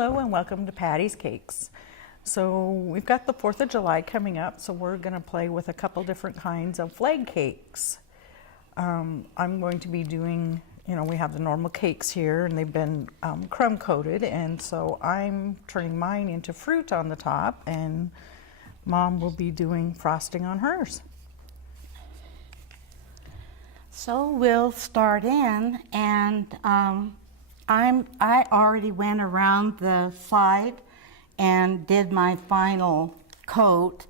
Hello and welcome to Patty's Cakes. So we've got the 4th of July coming up, so we're going to play with a couple different kinds of flag cakes. I'm going to be doing, we have the normal cakes here and they've been crumb coated, and so I'm turning mine into fruit on the top, and Mom will be doing frosting on hers. So we'll start in, and I already went around the side and did my final coat,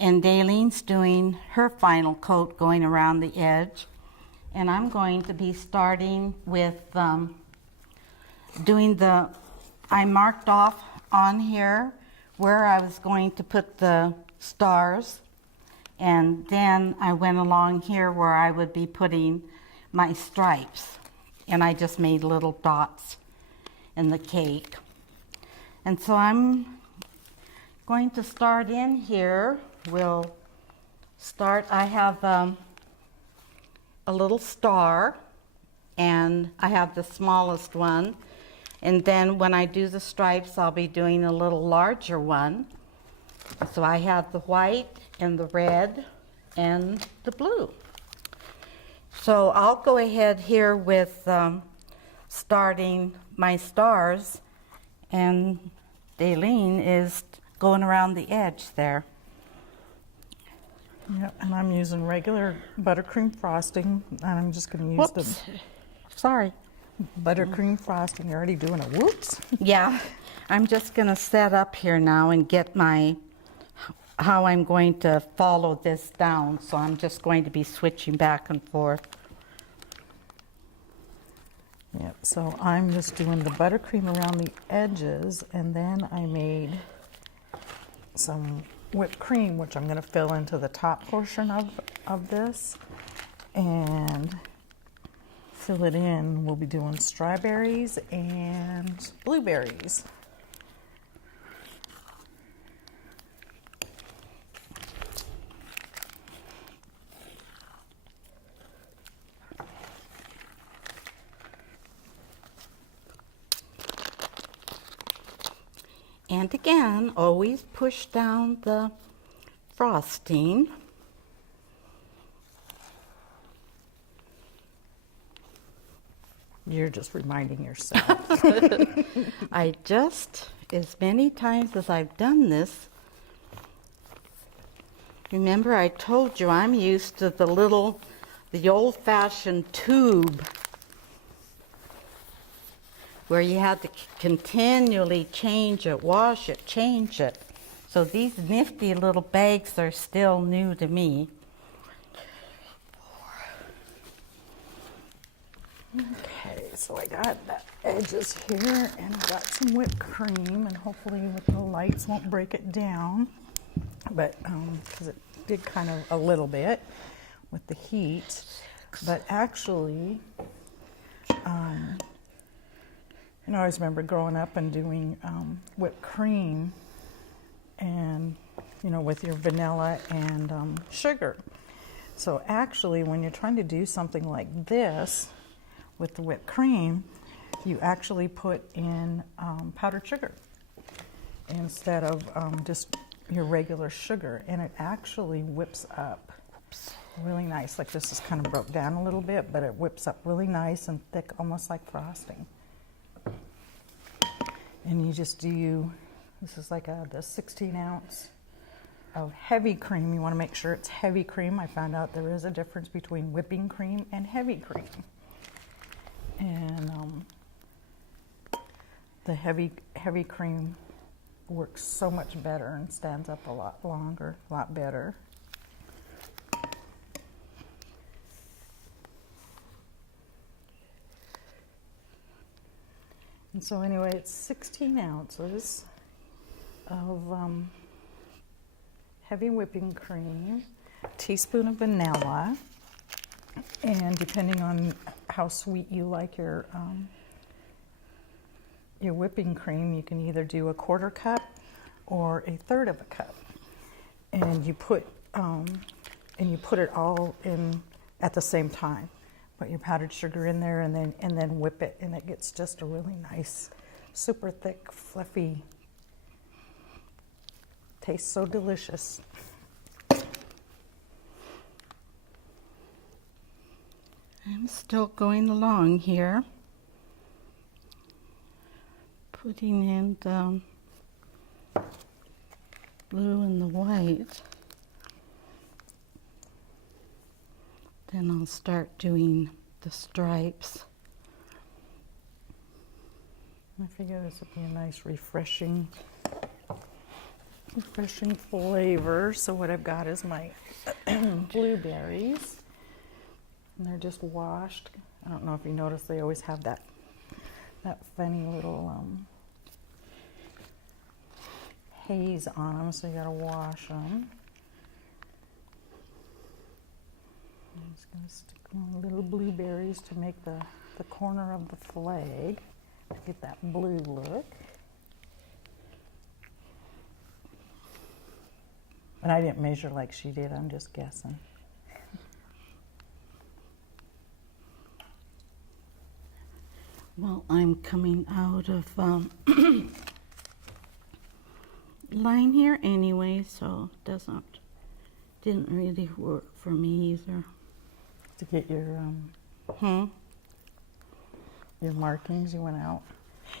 and Dalene's doing her final coat going around the edge. And I'm going to be starting with I marked off on here where I was going to put the stars, and then I went along here where I would be putting my stripes, and I just made little dots in the cake. And so I'm going to start in here. We'll start, I have a little star, and I have the smallest one, and then when I do the stripes I'll be doing a little larger one. So I have the white and the red and the blue. So I'll go ahead here with starting my stars, and Dalene is going around the edge there. Yep, and I'm using regular buttercream frosting, and I'm just going to use Sorry. Buttercream frosting. You're already doing a whoops. Yeah, I'm just going to set up here now and get how I'm going to follow this down. So I'm just going to be switching back and forth. Yep, so I'm just doing the buttercream around the edges, and then I made some whipped cream, which I'm going to fill into the top portion of this and fill it in. We'll be doing strawberries and blueberries. And again, always push down the frosting. You're just reminding yourself. As many times as I've done this, remember I told you I'm used to the old-fashioned tube where you had to continually change it, wash it, change it. So these nifty little bags are still new to me. Okay, so I got the edges here, and I got some whipped cream, and hopefully with the lights won't break it down, but because it did kind of a little bit with the heat. But actually, I always remember growing up and doing whipped cream, and with your vanilla and sugar. So actually, when you're trying to do something like this with the whipped cream, you actually put in powdered sugar instead of just your regular sugar, and it actually whips up really nice. Like this is kind of broke down a little bit, but it whips up really nice and thick, almost like frosting. And you just this is like the 16 ounce of heavy cream. You want to make sure it's heavy cream. I found out there is a difference between whipping cream and heavy cream. And the heavy cream works so much better and stands up a lot longer, a lot better. And so anyway, it's 16 ounces of heavy whipping cream, a teaspoon of vanilla, and depending on how sweet you like your whipping cream, you can either do a 1/4 cup or a 1/3 of a cup. And you put it all in at the same time. Put your powdered sugar in there and then whip it, and it gets just a really nice super thick, fluffy. Tastes so delicious. I'm still going along here, putting in the blue and the white. Then I'll start doing the stripes. I figure this would be a nice refreshing flavor. So what I've got is my blueberries, and they're just washed. I don't know if you noticed, they always have that funny little haze on them, so you gotta wash them. I'm just gonna stick on little blueberries to make the corner of the flag to get that blue look. And I didn't measure like she did, I'm just guessing. Well, I'm coming out of line here anyway, so it didn't really work for me either. To get your markings, you went out.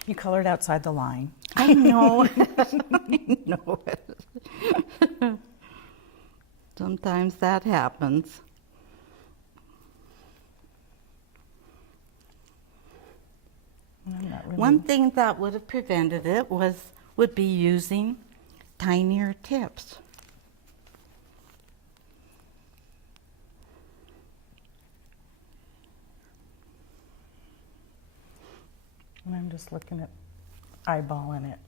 You colored outside the line. I know. I know it. Sometimes that happens. I'm not really. One thing that would have prevented it would be using tinier tips. And I'm just looking at eyeballing it.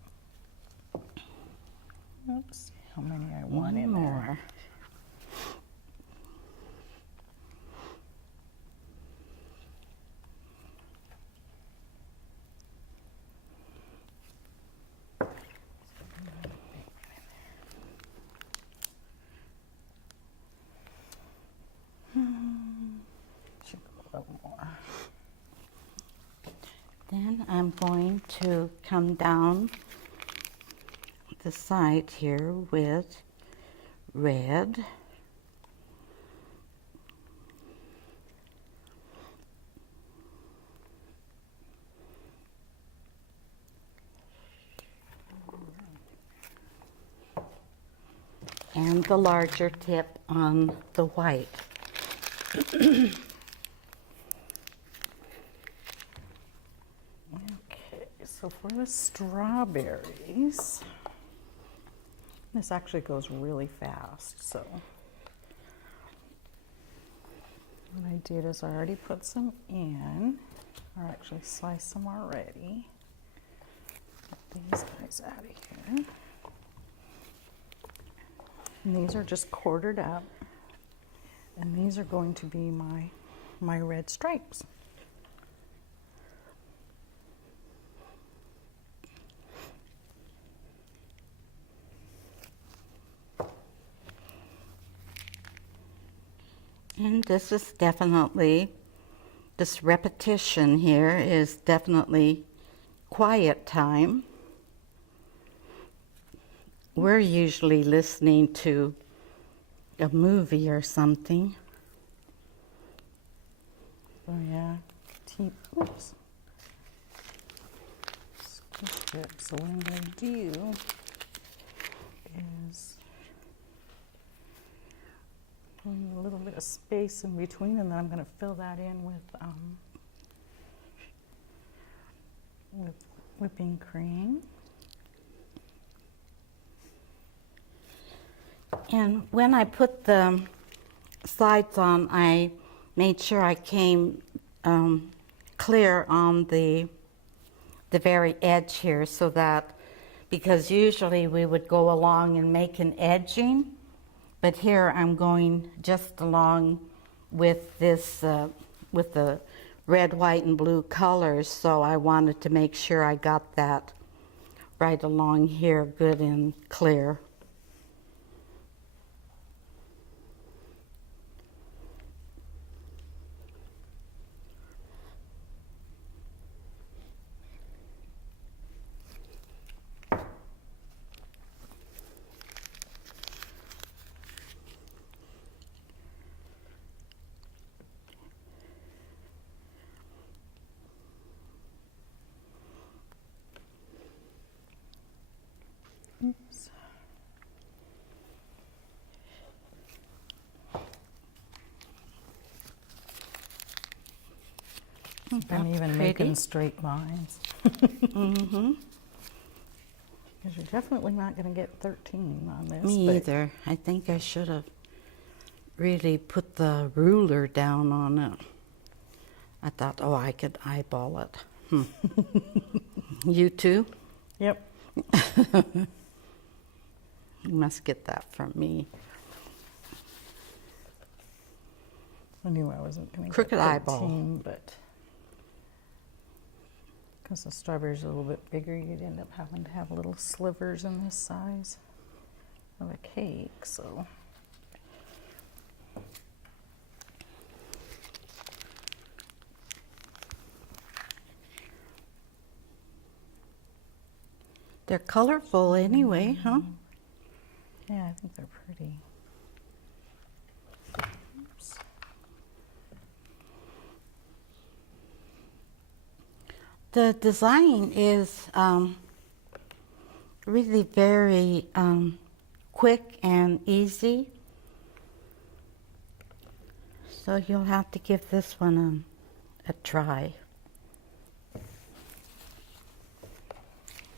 Let's see how many I want in there. More. Should go a little more. Then I'm going to come down the side here with red. And the larger tip on the white. Okay, so for the strawberries, this actually goes really fast, so what I did is I already put some in, or actually sliced some already. Get these guys out of here. And these are just quartered up, and these are going to be my red stripes. And this is definitely, this repetition here is definitely quiet time. We're usually listening to a movie or something. Oh yeah, oops. Squished it. So what I'm going to do is leave a little bit of space in between, and then I'm going to fill that in with whipping cream. And when I put the sides on, I made sure I came clear on the very edge here, so that, because usually we would go along and make an edging, but here I'm going just along with this, with the red, white, and blue colors, so I wanted to make sure I got that right along here good and clear. I'm even making straight lines. Mm-hmm. Because you're definitely not going to get 13 on this. Me but either. I think I should have really put the ruler down on it. I thought, oh, I could eyeball it. You too? Yep. You must get that from me. I knew I wasn't going to Crooked get 13, eyeball. but because the strawberries are a little bit bigger, you'd end up having to have little slivers in this size of a cake. So They're colorful anyway, huh? yeah, I think they're pretty. Oops. The design is really very quick and easy. So you'll have to give this one a try.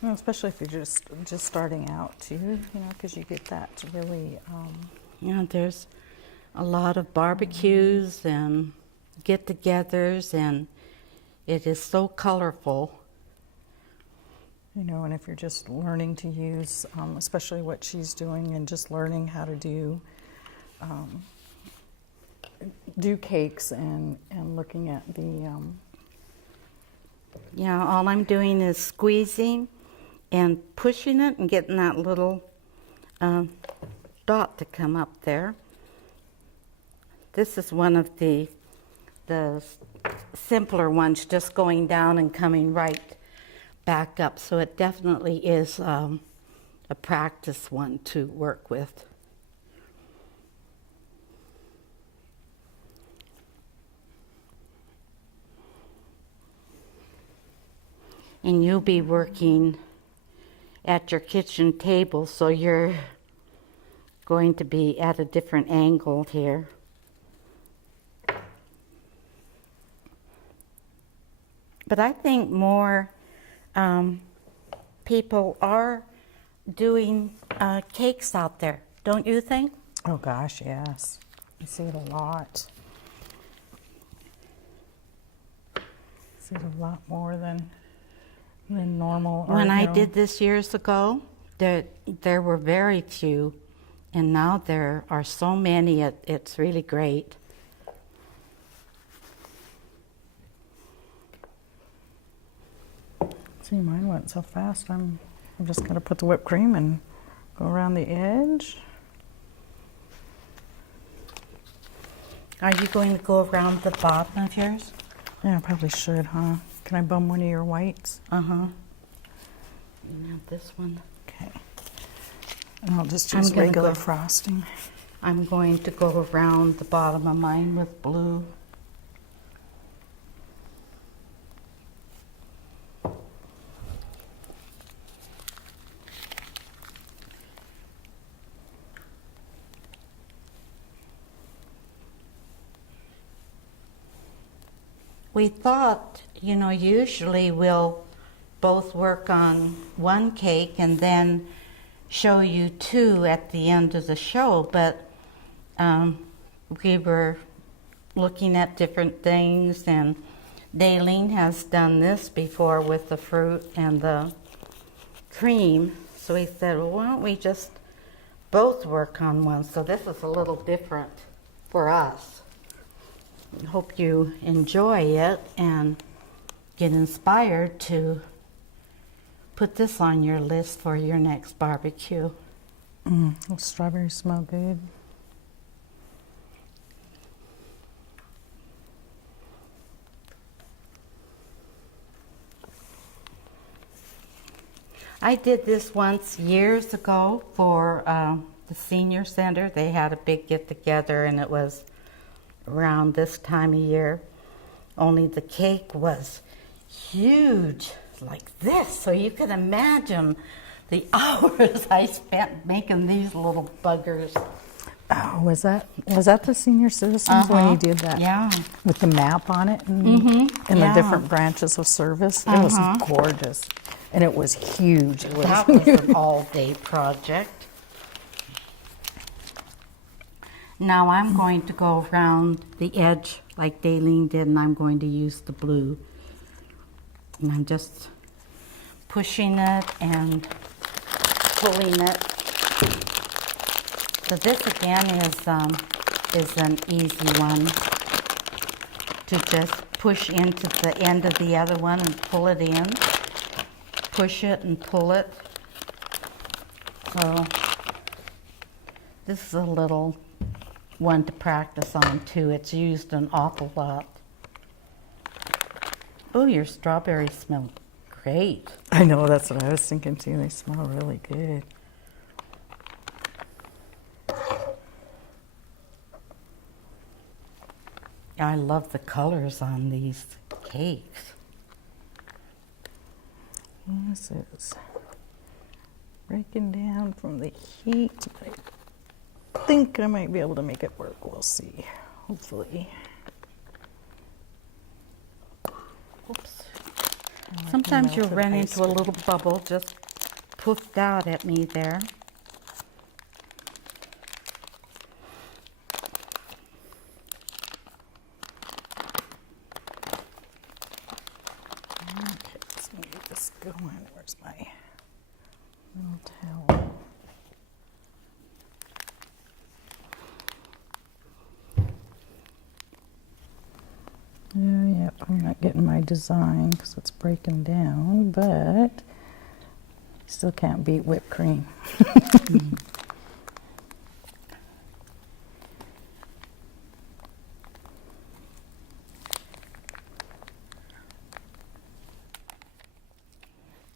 Well, especially if you're just starting out too, you know, because you get that really. You know, there's a lot of barbecues and get-togethers, and it is so colorful. You know, and if you're just learning to use, especially what she's doing, and just learning how to do cakes and looking at the. Yeah, all I'm doing is squeezing and pushing it and getting that little dot to come up there. This is one of the simpler ones, just going down and coming right back up. So it definitely is a practice one to work with. And you'll be working at your kitchen table, so you're going to be at a different angle here. But I think more people are doing cakes out there, don't you think? Oh gosh, yes, I see it a lot. See it a lot more than normal. When I did this years ago, there were very few, and now there are so many. It's really great. See, mine went so fast. I'm just going to put the whipped cream and go around the edge. Are you going to go around the bottom of yours? Yeah, I probably should, huh? Can I bum one of your whites? Uh-huh. Now this one. Okay. And I'll just use regular frosting. I'm going to go around the bottom of mine with blue. We thought, you know, usually we'll both work on one cake and then show you two at the end of the show, but we were looking at different things, and Dalene has done this before with the fruit and the cream, so we said, well, why don't we just both work on one? So this is a little different for us. Hope you enjoy it and get inspired to put this on your list for your next barbecue. Those strawberries smell good. I did this once years ago for the senior center. They had a big get-together, and it was around this time of year. Only the cake was huge, like this. So you can imagine the hours I spent making these little buggers. Oh, was that the senior citizens when you did that? Yeah. With the map on it and the yeah. different branches of service. It was gorgeous. And it was huge. It was That was an all-day project. Now I'm going to go around the edge like Dalene did, and I'm going to use the blue. And I'm just pushing it and pulling it. So this again is an easy one to just push into the end of the other one and pull it in. Push it and pull it. So this is a little one to practice on too. It's used an awful lot. Oh, your strawberries smell great. I know, that's what I was thinking too. They smell really good. I love the colors on these cakes. This is breaking down from the heat. I think I might be able to make it work. We'll see, hopefully. Oops. Sometimes you'll run into a little bubble just poofed out at me there. Okay, let's get this going. Where's my little towel? Yep, I'm not getting my design because it's breaking down, but still can't beat whipped cream.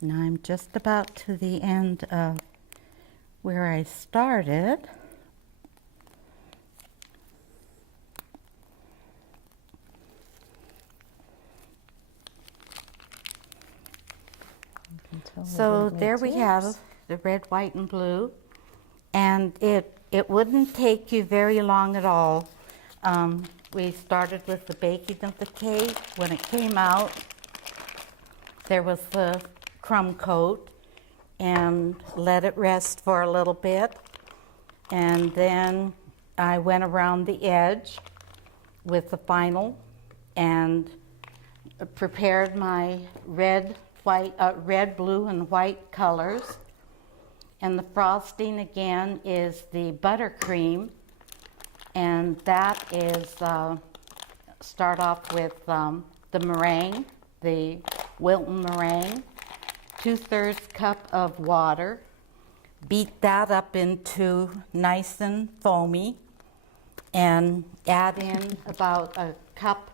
Now I'm just about to the end of where I started. So there we have the red, white, and blue. And it wouldn't take you very long at all. We started with the baking of the cake. When it came out, there was the crumb coat, and let it rest for a little bit. And then I went around the edge with the final and prepared my red, blue, and white colors. And the frosting again is the buttercream, and that is start off with the meringue, the Wilton meringue, 2/3 cup of water. Beat that up into nice and foamy, and add in about a cup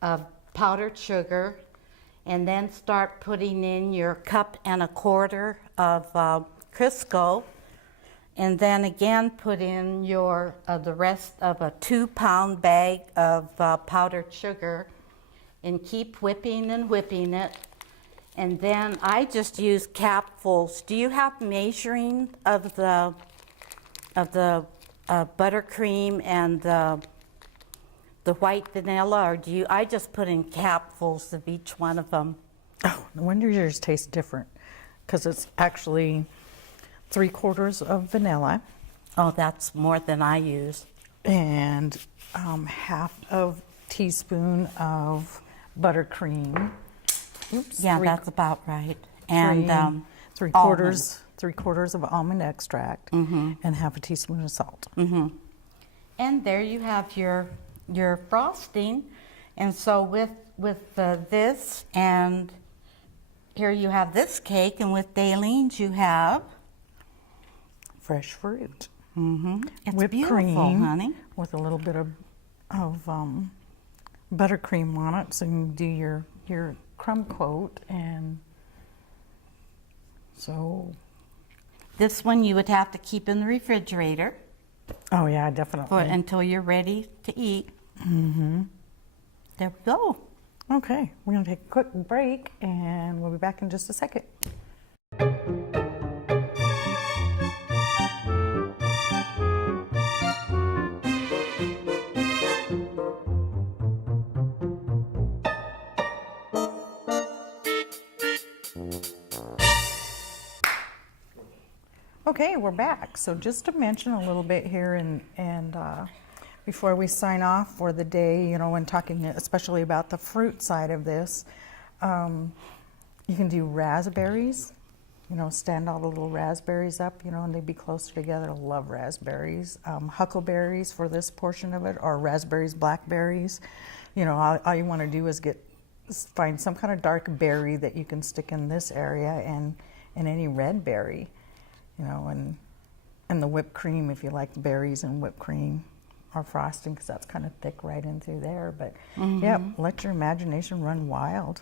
of powdered sugar, and then start putting in your 1.25 cups of Crisco, and then again put in your the rest of a 2-pound bag of powdered sugar, and keep whipping and whipping it. And then I just use capfuls. Do you have measuring of the buttercream and the white vanilla, or do you? I just put in capfuls of each one of them. Oh, no wonder yours tastes different, because it's actually 3/4 of vanilla. Oh, that's more than I use. And 1/2 teaspoon of buttercream. Oops. Yeah, that's about right. And three-quarters of almond extract, and 1/2 teaspoon of salt. And there you have your frosting. And so with this, and here you have this cake, and with Dalene's you have Fresh fruit. It's Whipped beautiful, cream honey. with a little bit of buttercream on it, so you can do your crumb coat. And so This one you would have to keep in the refrigerator oh yeah, definitely. until you're ready to eat. There we go. Okay, we're gonna take a quick break, and we'll be back in just a second. Okay, we're back. So just to mention a little bit here, and before we sign off for the day, you know, when talking especially about the fruit side of this, you can do raspberries. You know, stand all the little raspberries up, you know, and they'd be closer together. I love raspberries. Huckleberries for this portion of it, or raspberries, blackberries. You know, all you want to do is find some kind of dark berry that you can stick in this area, and any red berry, you know, and the whipped cream if you like berries and whipped cream, or frosting, because that's kind of thick right in through there. But yeah, let your imagination run wild,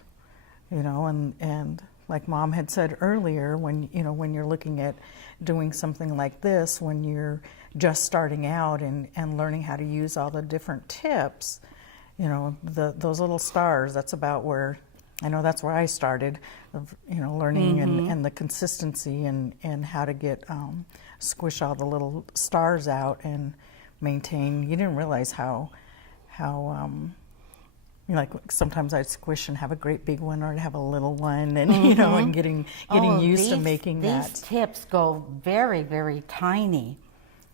you know, and like Mom had said earlier, when you're looking at doing something like this, when you're just starting out and learning how to use all the different tips, you know, those little stars, that's about where, I know that's where I started, you know, learning and the consistency and how to get, squish all the little stars out and maintain. You didn't realize how you know, like sometimes I'd squish and have a great big one, or I'd have a little one, and you know, and getting used to making that. These tips go very, very tiny,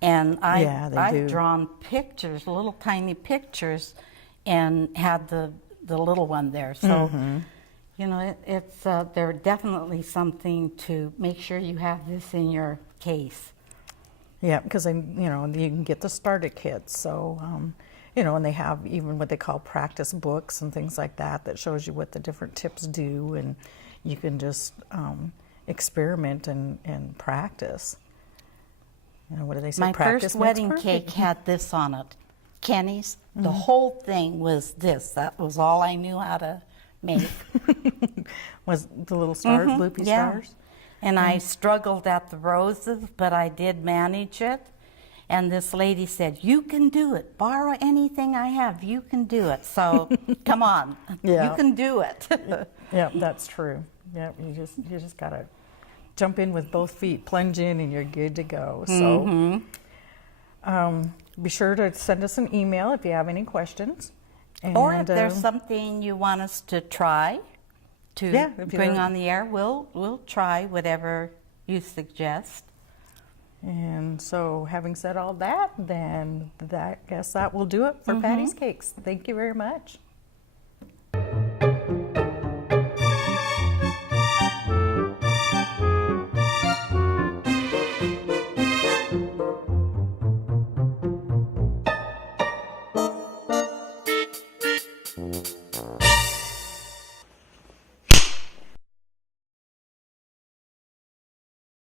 and I've drawn pictures, little tiny pictures, and had the little one there. So, you know, it's they're definitely something to make sure you have this in your case. Yeah, because you know, you can get the starter kits. So. You know, and they have even what they call practice books and things like that that shows you what the different tips do, and you can just experiment and practice. You know, what do they say? My Practice first wedding makes cake perfect. had this on it. Kenny's, the whole thing was this. That was all I knew how to make. Was the little stars, loopy stars? And I struggled at the roses, but I did manage it. And this lady said, "You can do it. Borrow anything I have. You can do it." So, come on, you can do it. Yeah, that's true. Yeah, you just gotta jump in with both feet, plunge in, and you're good to go. So, be sure to send us an email if you have any questions. And, or if there's something you want us to try to bring on the air, we'll try whatever you suggest. And so, having said all that, then I guess that will do it for Patty's Cakes. Thank you very much.